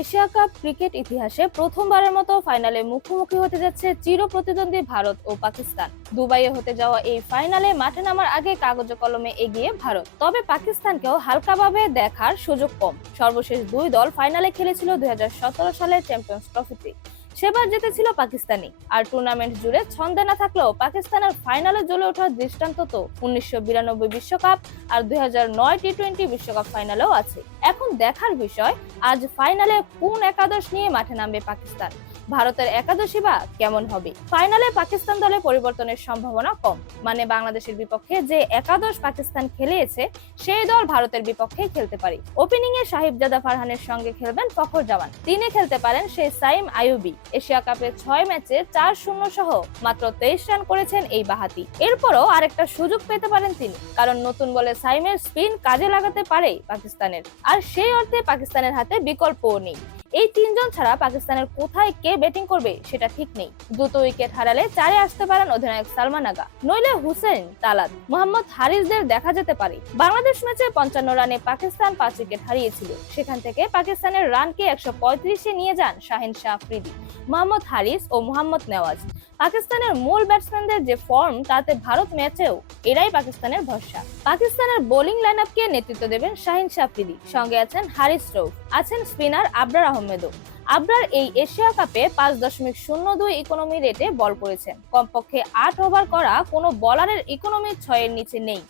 Asia cup cricket ইতিহাসে প্রথমবারের মতো ফাইনালে মুখোমুখি হতে যাচ্ছে চির প্রতিদ্বন্দ্বী ভারত ও পাকিস্তান। দুবাইয়ে হতে যাওয়া এই ফাইনালে মাঠে নামার আগে কাগজে কলমে এগিয়ে ভারত, তবে পাকিস্তানকেও হালকাভাবে দেখার সুযোগ কম। সর্বশেষ দুই দল ফাইনালে খেলেছিল 2017 সালের চ্যাম্পিয়ন্স ট্রফিতে। সেবার জিতেছিল পাকিস্তানি। আর টুর্নামেন্ট জুড়ে ছন্দে না থাকলেও পাকিস্তানের ফাইনালে জ্বলে ওঠার দৃষ্টান্ত তো 1992 বিশ্বকাপ আর 2009 টি-20 বিশ্বকাপ ফাইনালেও আছে। এখন দেখার বিষয়, আজ ফাইনালে কোন একাদশ নিয়ে মাঠে নামবে পাকিস্তান। ভারতের একাদশই বা কেমন হবে? ফাইনালে পাকিস্তান দলে পরিবর্তনের সম্ভাবনা কম, মানে বাংলাদেশের বিপক্ষে যে একাদশ পাকিস্তান খেলিয়েছে সেই দল ভারতের বিপক্ষে খেলতে পারে। ওপেনিং এ সাহিবজাদা ফারহানের সঙ্গে খেলবেন ফখর জামান, তিনি খেলতে পারেন সেই সাইম আইয়ুবী। এশিয়া কাপে 6 ম্যাচে 4-0 সহ মাত্র 23 রান করেছেন এই বাহাতি। এরপরও আরেকটা সুযোগ পেতে পারেন তিনি, কারণ নতুন বলে সাইমের স্পিন কাজে লাগাতে পারে পাকিস্তানের, আর সেই অর্থে পাকিস্তানের হাতে বিকল্পও নেই। এই তিনজন ছাড়া পাকিস্তানের কোথায় কে ব্যাটিং করবে সেটা ঠিক নেই। দ্রুত উইকেট হারালে চারে আসতে পারেন অধিনায়ক সালমান আগা, নইলে হুসেন, তালাত, মোহাম্মদ হারিসদের দেখা যেতে পারে। বাংলাদেশ ম্যাচে 55 রানে পাকিস্তান 5 উইকেট হারিয়েছিল, সেখান থেকে পাকিস্তানের রানকে 135-এ নিয়ে যান শাহিন শাহ আফ্রিদি, মোহাম্মদ হারিস ও মোহাম্মদ নেওয়াজ। পাকিস্তানের মূল ব্যাটসম্যানদের যে ফর্ম, তাতে ভারত ম্যাচেও এরাই পাকিস্তানের ভরসা। পাকিস্তানের বোলিং লাইনআপকে নেতৃত্ব দেবেন শাহিন শাহ আফ্রিদি, সঙ্গে আছেন হারিস রউফ, আছেন স্পিনার আবরার আহমেদও। আবরার এই এশিয়া কাপে 5.02 ইকোনমি রেটে বল করেছেন। কমপক্ষে 8 ওভার করা কোনো বোলারের ইকোনমি 6 এর নিচে নেই।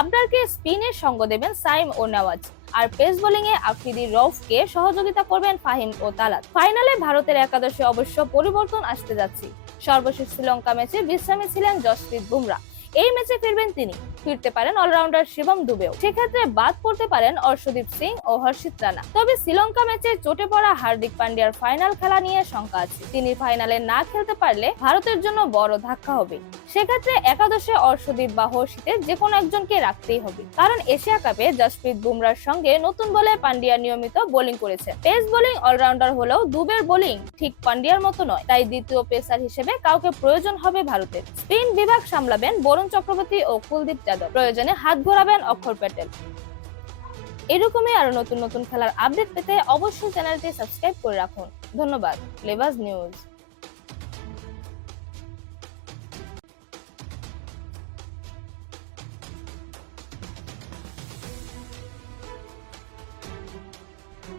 আবরারকে স্পিনের সঙ্গ দেবেন সাইম ও নেওয়াজ, আর পেস বোলিং এ আফ্রিদি রউফকে সহযোগিতা করবেন ফাহিম ও তালাত। ফাইনালে ভারতের একাদশে অবশ্য পরিবর্তন আসতে যাচ্ছে। সর্বশেষ শ্রীলঙ্কা ম্যাচে বিশ্রামে ছিলেন জসপ্রীত বুমরা, এই ম্যাচে ফিরবেন তিনি। ফিরতে পারেন অলরাউন্ডার শিবম দুবেও, সেক্ষেত্রে বাদ পড়তে পারেন অর্শদীপ সিং ও হর্ষিত রানা। তবে শ্রীলঙ্কা ম্যাচে চোটে পড়া হার্দিক পান্ডিয়ার ফাইনাল খেলা নিয়ে শঙ্কা আছে। তিনি ফাইনালে না খেলতে পারলে ভারতের জন্য বড় ধাক্কা হবে। সেক্ষেত্রে একাদশে অর্শদীপ বা হর্ষিতের যে কোনো একজনকে রাখতেই হবে, কারণ এশিয়া কাপে জসপ্রীত বুমরার সঙ্গে নতুন বলে পান্ডিয়া নিয়মিত বোলিং করেছে। পেস বোলিং অলরাউন্ডার হলেও দুবের বোলিং ঠিক পান্ডিয়ার মতো নয়, তাই দ্বিতীয় পেসার হিসেবে কাউকে প্রয়োজন হবে ভারতের। স্পিন বিভাগ সামলাবেন বরুণ চক্রবর্তী ও কুলদীপ যাদব, প্রয়োজনে হাত ঘোরাবেন অক্ষর প্যাটেল। এরকমই আরো নতুন নতুন খেলার আপডেট পেতে অবশ্যই চ্যানেলটি সাবস্ক্রাইব করে রাখুন। ধন্যবাদ। লেভাজ নিউজ।